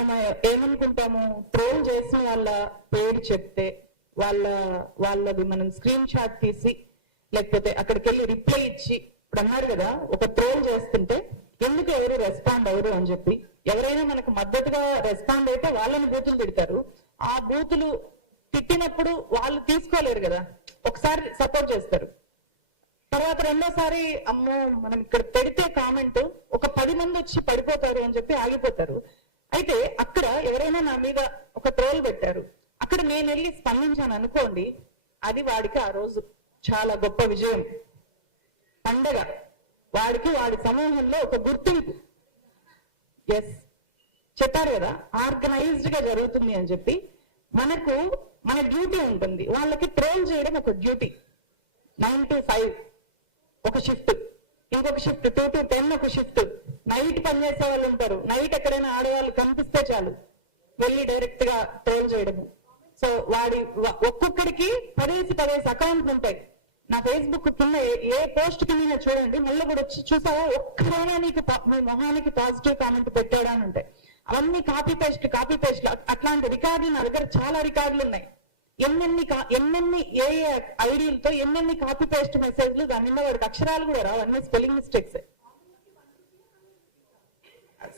మనం ఏమనుకుంటాము, ట్రోల్ చేసిన వాళ్ళ పేరు చెప్తే వాళ్ళది మనం స్క్రీన్ షాట్ తీసి లేకపోతే అక్కడికి వెళ్ళి రిప్లై ఇచ్చి, ఇప్పుడు అన్నారు కదా ఒక ట్రోల్ చేస్తుంటే ఎందుకు ఎవరు రెస్పాండ్ అవరు అని చెప్పి, ఎవరైనా మనకు మద్దతుగా రెస్పాండ్ అయితే వాళ్ళని బూతులు తిడతారు. ఆ బూతులు తిట్టినప్పుడు వాళ్ళు తీసుకోలేరు కదా, ఒకసారి సపోర్ట్ చేస్తారు, తర్వాత రెండోసారి అమ్మో మనం ఇక్కడ పెడితే కామెంట్ ఒక 10 మంది వచ్చి పడిపోతారు అని చెప్పి ఆగిపోతారు. అయితే అక్కడ ఎవరైనా నా మీద ఒక ట్రోల్ పెట్టారు, అక్కడ నేను వెళ్ళి స్పందించాను అనుకోండి, అది వాడికి ఆ రోజు చాలా గొప్ప విజయం, పండగ, వాడికి వాడి సమూహంలో ఒక గుర్తింపు. ఎస్, చెప్పారు కదా ఆర్గనైజ్డ్ గా జరుగుతుంది అని చెప్పి. మన డ్యూటీ ఉంటుంది, వాళ్ళకి ట్రోల్ చేయడం ఒక డ్యూటీ. 9 to 5 ఒక షిఫ్ట్, ఇంకొక షిఫ్ట్ 2 to 10 ఒక షిఫ్ట్, నైట్ పనిచేసే వాళ్ళు ఉంటారు. నైట్ ఎక్కడైనా ఆడవాళ్ళు కనిపిస్తే చాలు వెళ్ళి డైరెక్ట్ గా ట్రోల్ చేయడము. సో ఒక్కొక్కడికి 10 అకౌంట్లు ఉంటాయి. నా ఫేస్బుక్ కింద ఏ పోస్ట్ కింద చూడండి, మళ్ళీ కూడా వచ్చి చూసావా ఒక్కడైనా నీకు మీ మొహానికి పాజిటివ్ కామెంట్ పెట్టాడా అని ఉంటాయి. అవన్నీ కాపీ పేస్ట్ అట్లాంటి రికార్డులు నా దగ్గర చాలా రికార్డులు ఉన్నాయి. ఎన్నెన్ని ఏ ఐడీలతో ఎన్నెన్ని కాపీ పేస్ట్ మెసేజ్లు, దాని మీద వాడికి అక్షరాలు కూడా రావు, అన్ని స్పెల్లింగ్ మిస్టేక్స్.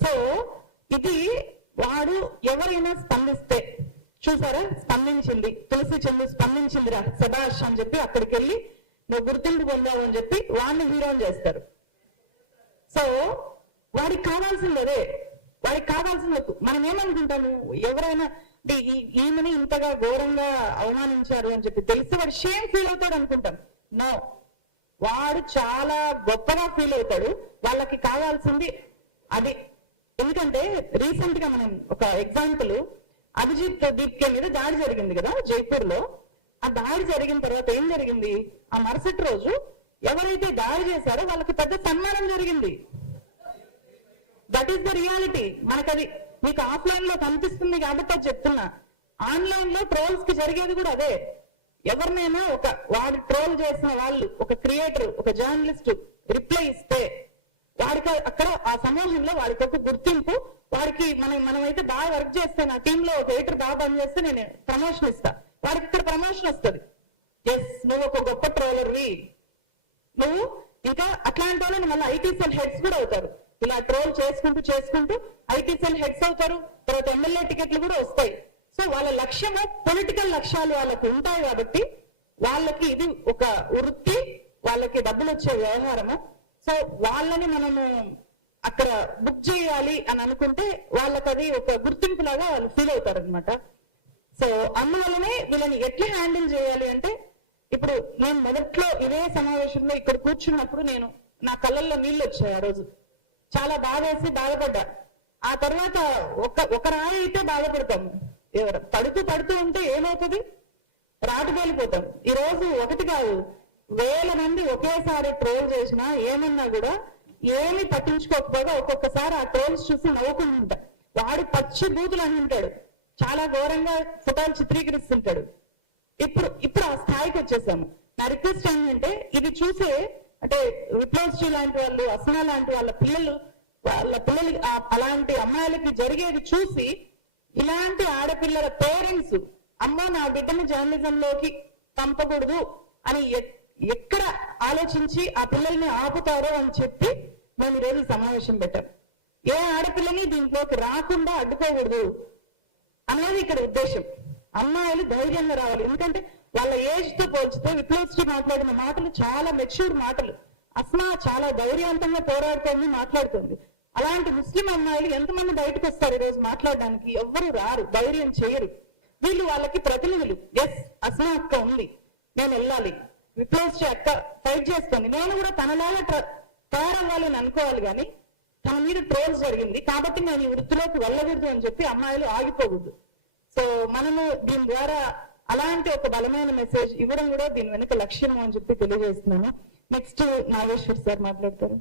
సో ఇది వాడు ఎవరైనా స్పందిస్తే, చూసారా స్పందించింది తులసి చందు స్పందించిందిరా శభాష్ అని చెప్పి అక్కడికి వెళ్ళి నువ్వు గుర్తింపు పొందావు అని చెప్పి వాడిని హీరోని చేస్తారు. సో వాడికి కావాల్సింది అదే, వాడికి కావాల్సింది. మనం ఏమనుకుంటాము, ఎవరైనా ఈమెని ఇంతగా ఘోరంగా అవమానించారు అని చెప్పి తెలిసి వాడు షేమ్ ఫీల్ అవుతాడు అనుకుంటాం. నో, వాడు చాలా గొప్పగా ఫీల్ అవుతాడు. వాళ్ళకి కావాల్సింది అది. ఎందుకంటే రీసెంట్ గా మనం ఒక ఎగ్జాంపుల్, అభిజిత్ దీప్కే మీద దాడి జరిగింది కదా జైపూర్ లో. ఆ దాడి జరిగిన తర్వాత ఏం జరిగింది, ఆ మరుసటి రోజు ఎవరైతే దాడి చేశారో వాళ్ళకి పెద్ద సన్మానం జరిగింది. That is the reality. మనకది మీకు ఆఫ్లైన్ లో కనిపిస్తుంది కాబట్టి అది చెప్తున్నా. ఆన్లైన్ లో ట్రోల్స్ కి జరిగేది కూడా అదే. ఎవరినైనా వాడు ట్రోల్ చేసిన వాళ్ళు, ఒక క్రియేటర్, ఒక జర్నలిస్ట్ రిప్లై ఇస్తే వాడికి అక్కడ ఆ సమూహంలో వాడికి ఒక గుర్తింపు, వాడికి మనమైతే బాగా వర్క్ చేస్తే, నా టీంలో ఒక ఎడిటర్ బాగా పనిచేస్తే నేను ప్రమోషన్ ఇస్తా, వాడికి ఇక్కడ ప్రమోషన్ వస్తుంది. ఎస్, నువ్వు ఒక గొప్ప ట్రోలర్వి నువ్వు. ఇంకా అట్లాంటి వాళ్ళని మళ్ళీ ఐటీ సెల్ హెడ్స్ కూడా అవుతారు. ఇలా ట్రోల్ చేసుకుంటూ ఐటీ సెల్ హెడ్స్ అవుతారు. తర్వాత ఎమ్మెల్యే టికెట్లు కూడా వస్తాయి. సో వాళ్ళ లక్ష్యము పొలిటికల్ లక్ష్యాలు వాళ్ళకి ఉంటాయి కాబట్టి వాళ్ళకి ఇది ఒక వృత్తి, వాళ్ళకి డబ్బులు వచ్చే వ్యవహారము. సో వాళ్ళని మనము అక్కడ బుక్ చేయాలి అని అనుకుంటే వాళ్ళకి అది ఒక గుర్తింపు లాగా వాళ్ళు ఫీల్ అవుతారు అనమాట. సో అందువల్లనే వీళ్ళని ఎట్లా హ్యాండిల్ చేయాలి అంటే, ఇప్పుడు నేను మొదట్లో ఇదే సమావేశంలో ఇక్కడ కూర్చున్నప్పుడు నా కళ్ళల్లో నీళ్ళు వచ్చాయి. ఆ రోజు చాలా బాధపడ్డా. ఆ తర్వాత ఒక రాయి అయితే బాధపడతాము, పడుతూ ఉంటే ఏమవుతుంది, రాటుకెళ్ళిపోతాం. ఈ రోజు ఒకటి కాదు, 1000 మంది ఒకేసారి ట్రోల్ చేసినా ఏమన్నా కూడా ఏమి పట్టించుకోకపోగా ఒక్కొక్కసారి ఆ ట్రోల్స్ చూసి నవ్వుకుంటుంటా. వాడు పచ్చి బూతులు అని ఉంటాడు, చాలా ఘోరంగా ఫోటోలు చిత్రీకరిస్తుంటాడు. ఇప్పుడు ఆ స్థాయికి వచ్చేసాము. నా రిక్వెస్ట్ ఏంటంటే, ఇది చూసే అంటే విప్లవ్ లాంటి వాళ్ళు, అసనా లాంటి వాళ్ళ పిల్లలు అలాంటి అమ్మాయిలకి జరిగేది చూసి ఇలాంటి ఆడపిల్లల పేరెంట్స్ అమ్మో నా బిడ్డని జర్నలిజంలోకి పంపకూడదు అని ఎక్కడ ఆలోచించి ఆ పిల్లల్ని ఆపుతారో అని చెప్పి మేము ఈరోజు సమావేశం పెట్టాం. ఏ ఆడపిల్లని దీంట్లోకి రాకుండా అడ్డుకోకూడదు అనేది ఇక్కడ ఉద్దేశం. అమ్మాయిలు ధైర్యంగా రావాలి. ఎందుకంటే వాళ్ళ ఏజ్ తో పోల్చితే విప్లవ్ మాట్లాడిన మాటలు చాలా మెచ్యూర్ మాటలు. అస్మా చాలా ధైర్యవంతంగా పోరాడుతోంది, మాట్లాడుతుంది. అలాంటి ముస్లిం అమ్మాయిలు ఎంతమంది బయటకు వస్తారు ఈ రోజు మాట్లాడడానికి? ఎవ్వరు రారు, ధైర్యం చేయరు. వీళ్ళు వాళ్ళకి ప్రతినిధులు. ఎస్, అస్మా అక్క ఉంది, నేను వెళ్ళాలి, విప్లవ్ అక్క ఫైట్ చేస్తుంది, నేను కూడా తనలాగా తయారవ్వాలి అని అనుకోవాలి. కానీ తన మీద ట్రోల్స్ జరిగింది కాబట్టి నేను ఈ వృత్తిలోకి వెళ్ళకూడదు అని చెప్పి అమ్మాయిలు ఆగిపోకూడదు. సో మనము దీని ద్వారా అలాంటి ఒక బలమైన మెసేజ్ ఇవ్వడం కూడా దీని వెనుక లక్ష్యము అని చెప్పి తెలియజేస్తున్నాను. నెక్స్ట్ నాగేశ్వర్ సార్ మాట్లాడతారు.